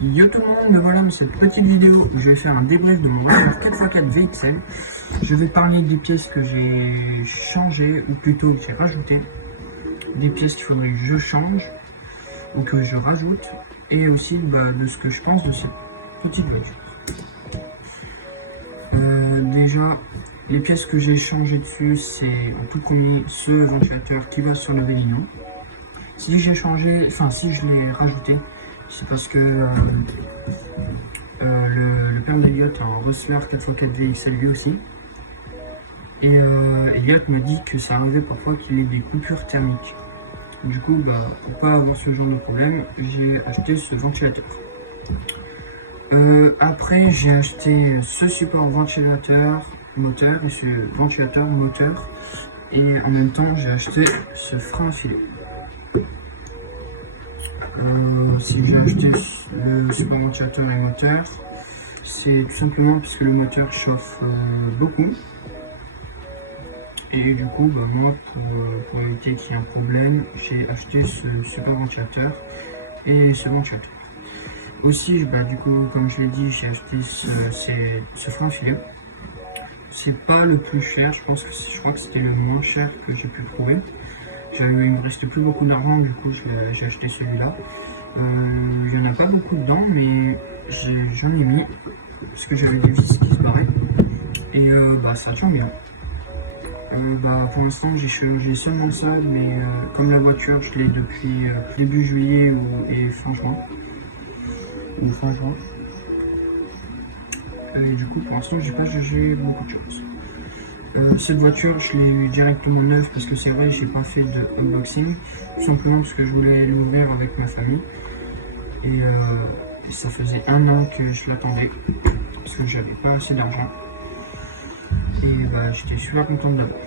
Yo tout le monde, me voilà dans cette petite vidéo où je vais faire un débrief de mon voiture 4x4 VXL. Je vais parler des pièces que j'ai changées, ou plutôt que j'ai rajoutées, des pièces qu'il faudrait que je change ou que je rajoute, et aussi de ce que je pense de cette petite voiture. Déjà, les pièces que j'ai changées dessus, c'est en tout premier ce ventilateur qui va sur le Vélino. Si j'ai changé, enfin si je l'ai rajouté, c'est parce que le père d'Eliott a un Rustler 4x4 VXL lui aussi. Et Eliott m'a dit que ça arrivait parfois qu'il ait des coupures thermiques. Du coup, pour pas avoir ce genre de problème, j'ai acheté ce ventilateur. Après, j'ai acheté ce support ventilateur moteur et ce ventilateur moteur. Et en même temps, j'ai acheté ce frein à filet. Si j'ai acheté le support ventilateur et moteur, c'est tout simplement parce que le moteur chauffe beaucoup. Et du coup, moi, pour éviter qu'il y ait un problème, j'ai acheté ce support ventilateur et ce ventilateur. Aussi, du coup, comme je l'ai dit, j'ai acheté ce frein à filet. C'est pas le plus cher, je crois que c'était le moins cher que j'ai pu trouver. Il me restait plus beaucoup d'argent, du coup j'ai acheté celui-là. Il n'y en a pas beaucoup dedans, mais j'en ai mis parce que j'avais des vis qui se barraient. Et ça tient bien. Pour l'instant j'ai seulement ça, mais comme la voiture je l'ai depuis début juillet et fin juin. Et du coup pour l'instant j'ai pas jugé beaucoup de choses. Cette voiture je l'ai eu directement neuve parce que c'est vrai j'ai pas fait de unboxing, tout simplement parce que je voulais l'ouvrir avec ma famille. Et ça faisait 1 an que je l'attendais parce que j'avais pas assez d'argent. Et j'étais super content de l'avoir.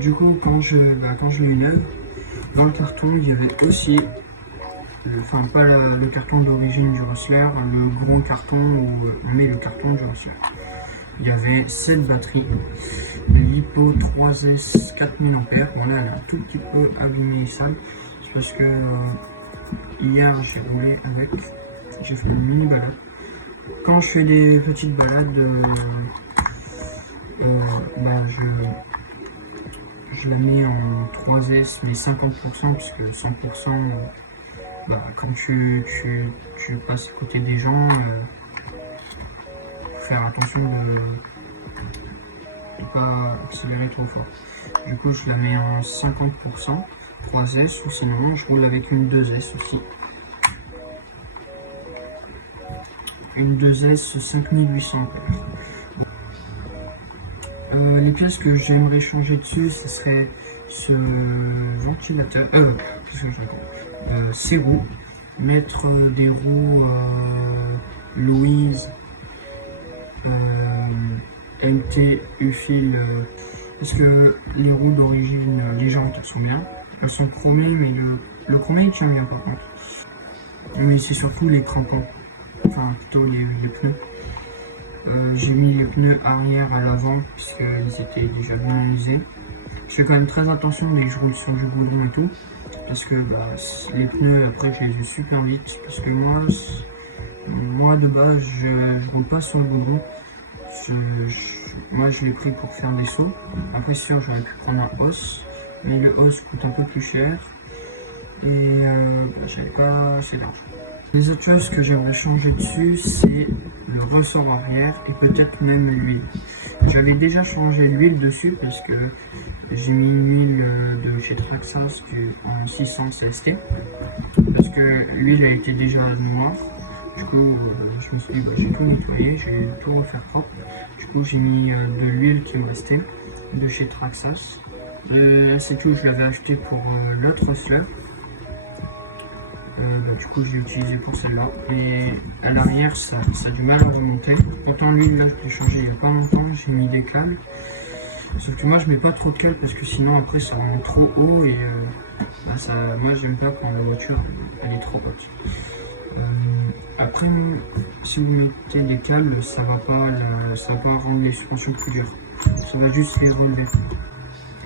Du coup quand je l'ai eu neuve, dans le carton il y avait aussi, enfin pas le carton d'origine du Rustler, le gros carton où on met le carton du Rustler. Il y avait cette batterie, l'Hippo 3S 4000 A. Voilà, elle est un tout petit peu abîmée et sale. C'est parce que hier j'ai roulé avec, j'ai fait une mini balade. Quand je fais des petites balades, je la mets en 3S, mais 50%, puisque 100%, quand tu passes à côté des gens, faut faire attention de pas accélérer trop fort. Du coup, je la mets en 50%, 3S, ou sinon je roule avec une 2S aussi. Une 2S 5800 A. Les pièces que j'aimerais changer dessus, ce serait ce ventilateur, ces roues, mettre des roues Louise MT U-Fil, parce que les roues d'origine, les jantes elles sont bien, elles sont chromées, mais le chromé il tient bien par contre. Mais c'est surtout les crampons, enfin plutôt les pneus. J'ai mis les pneus arrière à l'avant puisqu'ils étaient déjà bien usés. Je fais quand même très attention dès que je roule sur du goudron et tout, parce que les pneus après je les ai super vite, parce que moi de base je roule pas sur le goudron. Moi je l'ai pris pour faire des sauts. Après sûr j'aurais pu prendre un hausse, mais le hausse coûte un peu plus cher et j'avais pas assez d'argent. Les autres choses que j'aimerais changer dessus, c'est le ressort arrière et peut-être même l'huile. J'avais déjà changé l'huile dessus parce que j'ai mis une huile de chez Traxxas en 600 CST, parce que l'huile a été déjà noire. Du coup, je me suis dit, j'ai tout nettoyé, je vais tout refaire propre. Du coup, j'ai mis de l'huile qui me restait de chez Traxxas. C'est tout, je l'avais acheté pour l'autre Rustler. Du coup je l'ai utilisé pour celle-là, et à l'arrière ça a du mal à remonter. Pourtant l'huile là je l'ai changé il n'y a pas longtemps, j'ai mis des câbles, sauf que moi je mets pas trop de câbles parce que sinon après ça remonte trop haut et moi j'aime pas quand la voiture elle est trop haute. Après si vous mettez des câbles ça va pas rendre les suspensions plus dures, ça va juste les relever.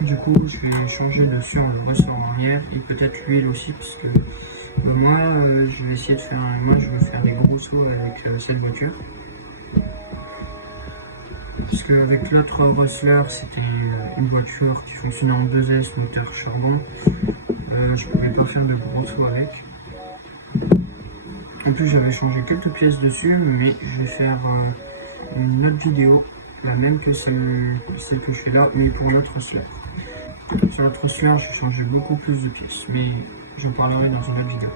Du coup je vais changer de sur le ressort arrière et peut-être l'huile aussi, puisque Moi, je vais essayer de faire, moi je veux faire des gros sauts avec cette voiture. Parce qu'avec l'autre Rustler, c'était une voiture qui fonctionnait en 2S, moteur charbon. Je pouvais pas faire de gros sauts avec. En plus, j'avais changé quelques pièces dessus, mais je vais faire une autre vidéo, la même que celle que je fais là, mais pour l'autre Rustler. Sur l'autre Rustler, j'ai changé beaucoup plus de pièces, mais j'en parlerai dans une autre vidéo.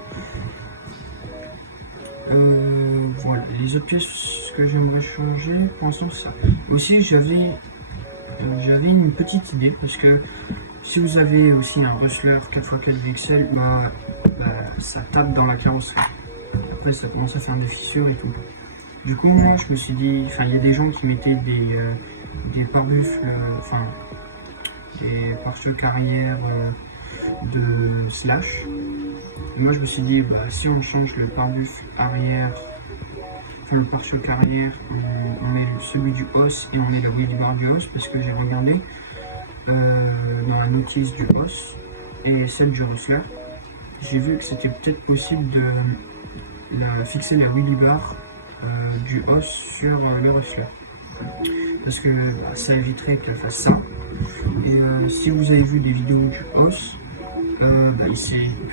Voilà, les autres pièces que j'aimerais changer, pour l'instant c'est ça. Aussi, j'avais une petite idée, parce que si vous avez aussi un Rustler 4x4 VXL, ça tape dans la carrosserie. Après, ça commence à faire des fissures et tout. Du coup, moi, je me suis dit, enfin, il y a des gens qui mettaient des pare-buffles, des pare-chocs arrière de Slash. Et moi, je me suis dit, si on change le pare-buffle arrière, enfin le pare-choc arrière, on met celui du Hoss et on met le wheel bar du Hoss, parce que j'ai regardé dans la notice du Hoss et celle du Rustler, j'ai vu que c'était peut-être possible de fixer la wheelie bar du Hoss sur le Rustler, parce que ça éviterait qu'elle fasse ça. Et si vous avez vu des vidéos du Hoss,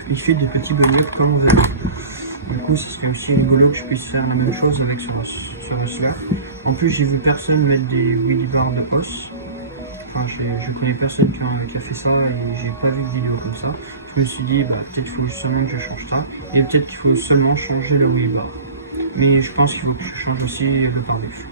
il fait des petits bugs comme vous avez vu. Du coup, ce serait aussi rigolo que je puisse faire la même chose avec ce Rustler. En plus, j'ai vu personne mettre des wheelie bars de Hoss. Enfin, je connais personne qui a fait ça et j'ai pas vu de vidéo comme ça. Je me suis dit, peut-être qu'il faut seulement que je change ça. Et peut-être qu'il faut seulement changer le wheel bar. Mais je pense qu'il faut que je change aussi le pare-buffle.